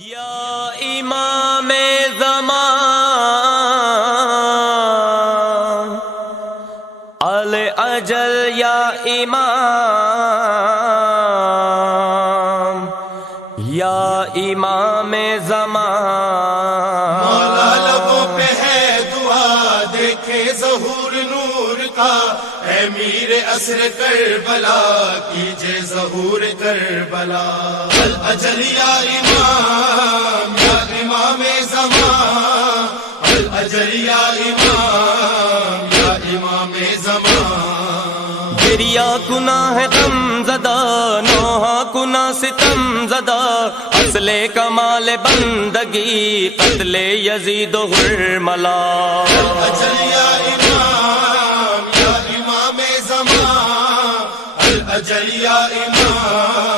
या इमामे ज़मान अल अजल या इमाम या इमामे ज़मान। मौला लबों पे है दुआ देखे ज़हूर नूर का, ऐ मीर असर करबला कीजे ज़हूर करबला। अल अजल या इमाम या इमामे ज़मान, अल अजल या इमाम या इमामे ज़मान। गिरिया कुना है गम ज़दा, नोहा कुना सितम ज़दा, असले कमाल बंदगी कत्ले यजीद हुर्मला। अजल या इमाम या इमामे ज़मान, अल अजल या इमाम